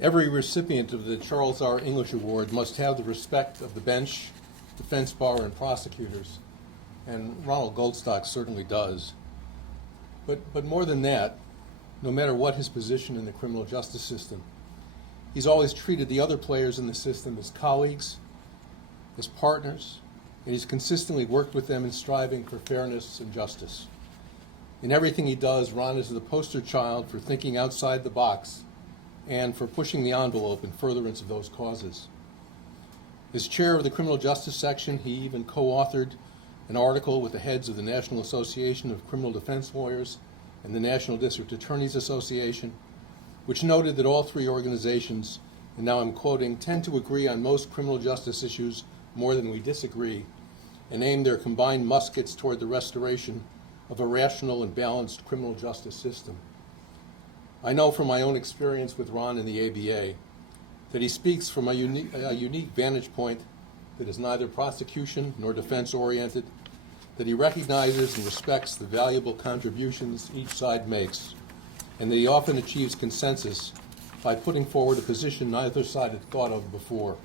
Every recipient of the Charles R. English Award must have the respect of the bench, defense bar, and prosecutors, and Ronald Goldstock certainly does. But more than that, no matter what his position in the criminal justice system, he's always treated the other players in the system as colleagues, as partners, and he's consistently worked with them in striving for fairness and justice. In everything he does, Ron is the poster child for thinking outside the box and for pushing the envelope in furtherance of those causes. As chair of the Criminal Justice Section, he even co-authored an article with the heads of the National Association of Criminal Defense Lawyers and the National District Attorneys Association, which noted that all three organizations, and now I'm quoting, tend to agree on most criminal justice issues more than we disagree, and aim their combined muskets toward the restoration of a rational and balanced criminal justice system. I know from my own experience with Ron in the ABA that he speaks from a unique vantage point that is neither prosecution nor defense oriented, that he recognizes and respects the valuable contributions each side makes, and that he often achieves consensus by putting forward a position neither side had thought of before.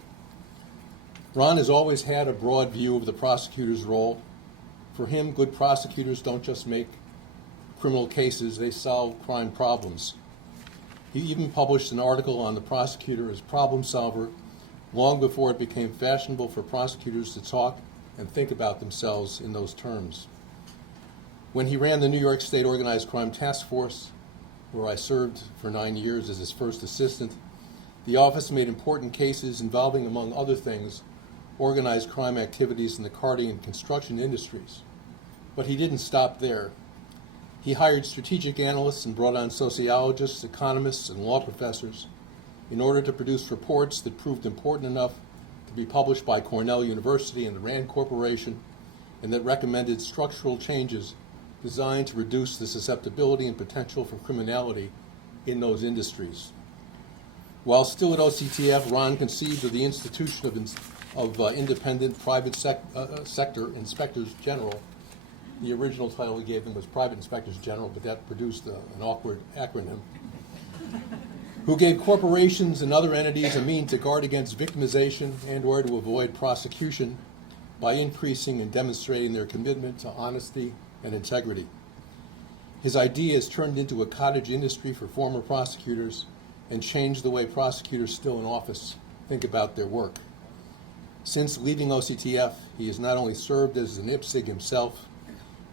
Ron has always had a broad view of the prosecutor's role. For him, good prosecutors don't just make criminal cases, they solve crime problems. He even published an article on the prosecutor as problem solver long before it became fashionable for prosecutors to talk and think about themselves in those terms. When he ran the New York State Organized Crime Task Force, where I served for 9 years as his first assistant, the office made important cases involving, among other things, organized crime activities in the carting and construction industries. But he didn't stop there. He hired strategic analysts and brought on sociologists, economists, and law professors in order to produce reports that proved important enough to be published by Cornell University and the Rand Corporation, and that recommended structural changes designed to reduce the susceptibility and potential for criminality in those industries. While still at OCTF, Ron conceived of the institution of independent private sector inspectors general. The original title we gave them was Private Inspectors General, but that produced an awkward acronym, who gave corporations and other entities a means to guard against victimization and or to avoid prosecution by increasing and demonstrating their commitment to honesty and integrity. His idea has turned into a cottage industry for former prosecutors and changed the way prosecutors still in office think about their work. Since leaving OCTF, he has not only served as an IPSIG himself,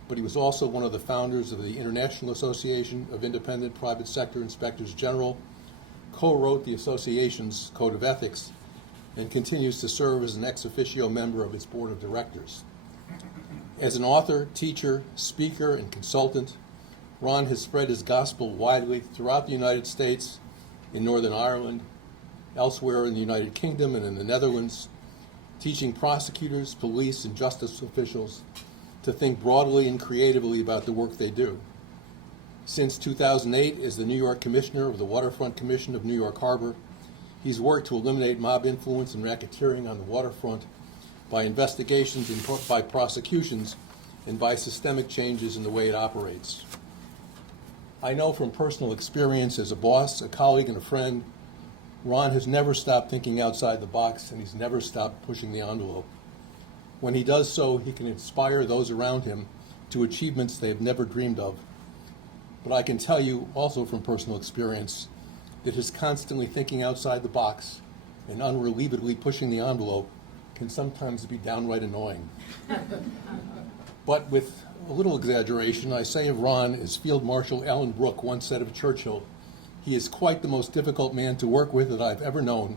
but he was also one of the founders of the International Association of Independent Private Sector Inspectors General, co-wrote the association's Code of Ethics, and continues to serve as an ex officio member of its board of directors. As an author, teacher, speaker, and consultant, Ron has spread his gospel widely throughout the United States, in Northern Ireland, elsewhere in the United Kingdom and in the Netherlands, teaching prosecutors, police, and justice officials to think broadly and creatively about the work they do. Since 2008, as the New York Commissioner of the Waterfront Commission of New York Harbor, he's worked to eliminate mob influence and racketeering on the waterfront by investigations and by prosecutions and by systemic changes in the way it operates. I know from personal experience as a boss, a colleague, and a friend, Ron has never stopped thinking outside the box, and he's never stopped pushing the envelope. When he does so, he can inspire those around him to achievements they have never dreamed of. But I can tell you also from personal experience that his constantly thinking outside the box and unrelievedly pushing the envelope can sometimes be downright annoying. But with a little exaggeration, I say of Ron, as Field Marshal Alan Brooke once said of Churchill, he is quite the most difficult man to work with that I've ever known,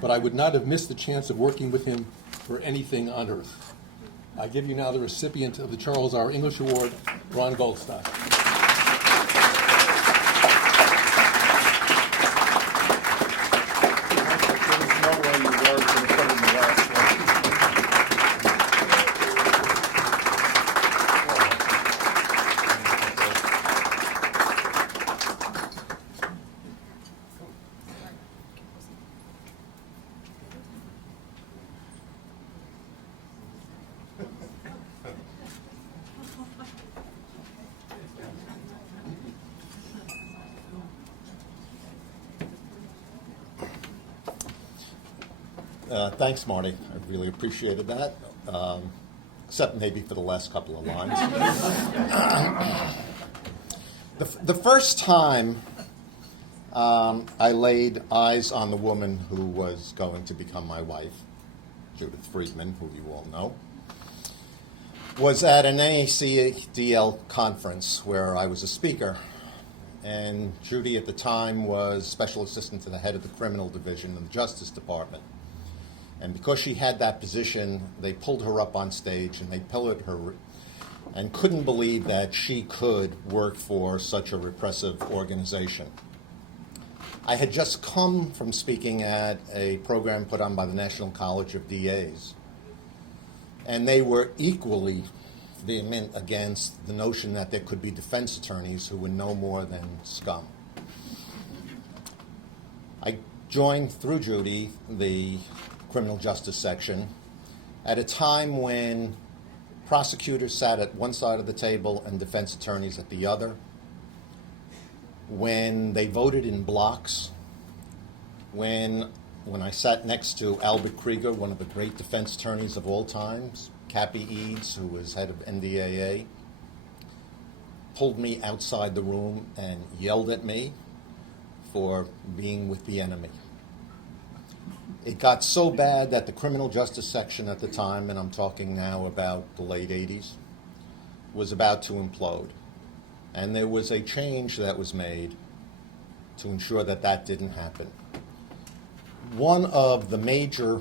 but I would not have missed the chance of working with him for anything on earth. I give you now the recipient of the Charles R. English Award, Ron Goldstock. Thanks, Marty. I really appreciated that, except maybe for the last couple of lines. The first time I laid eyes on the woman who was going to become my wife, Judith Friedman, who you all know, was at an NACDL conference where I was a speaker. And Judy at the time was special assistant to the head of the criminal division in the Justice Department. And because she had that position, they pulled her up on stage and they pillared her and couldn't believe that she could work for such a repressive organization. I had just come from speaking at a program put on by the National College of DAs, and they were equally vehement against the notion that there could be defense attorneys who were no more than scum. I joined, through Judy, the criminal justice section at a time when prosecutors sat at one side of the table and defense attorneys at the other, when they voted in blocks, when I sat next to Albert Krieger, one of the great defense attorneys of all times, Cappy Eads, who was head of NDAA, pulled me outside the room and yelled at me for being with the enemy. It got so bad that the criminal justice section at the time, and I'm talking now about the late 80s, was about to implode. And there was a change that was made to ensure that that didn't happen. One of the major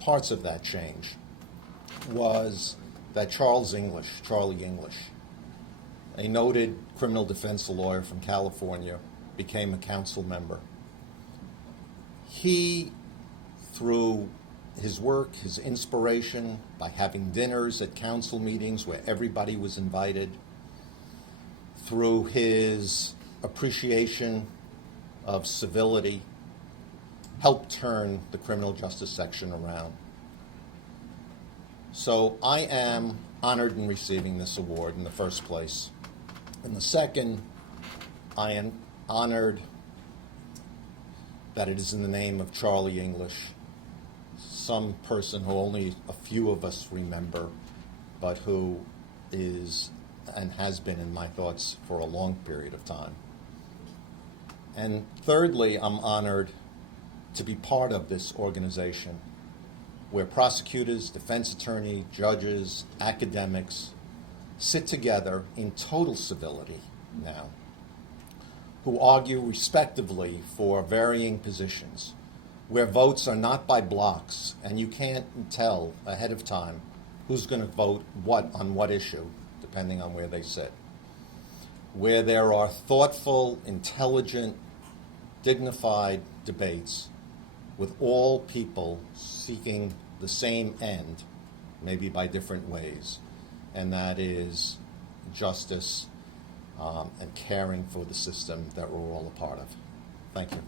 parts of that change was that Charlie English, a noted criminal defense lawyer from California, became a council member. He, through his work, his inspiration, by having dinners at council meetings where everybody was invited, through his appreciation of civility, helped turn the criminal justice section around. So I am honored in receiving this award in the first place. And the second, I am honored that it is in the name of Charlie English, some person who only a few of us remember, but who is and has been in my thoughts for a long period of time. And thirdly, I'm honored to be part of this organization where prosecutors, defense attorneys, judges, academics sit together in total civility now, who argue respectively for varying positions, where votes are not by blocks, and you can't tell ahead of time who's going to vote what on what issue, depending on where they sit, where there are thoughtful, intelligent, dignified debates with all people seeking the same end, maybe by different ways, and that is justice and caring for the system that we're all a part of. Thank you.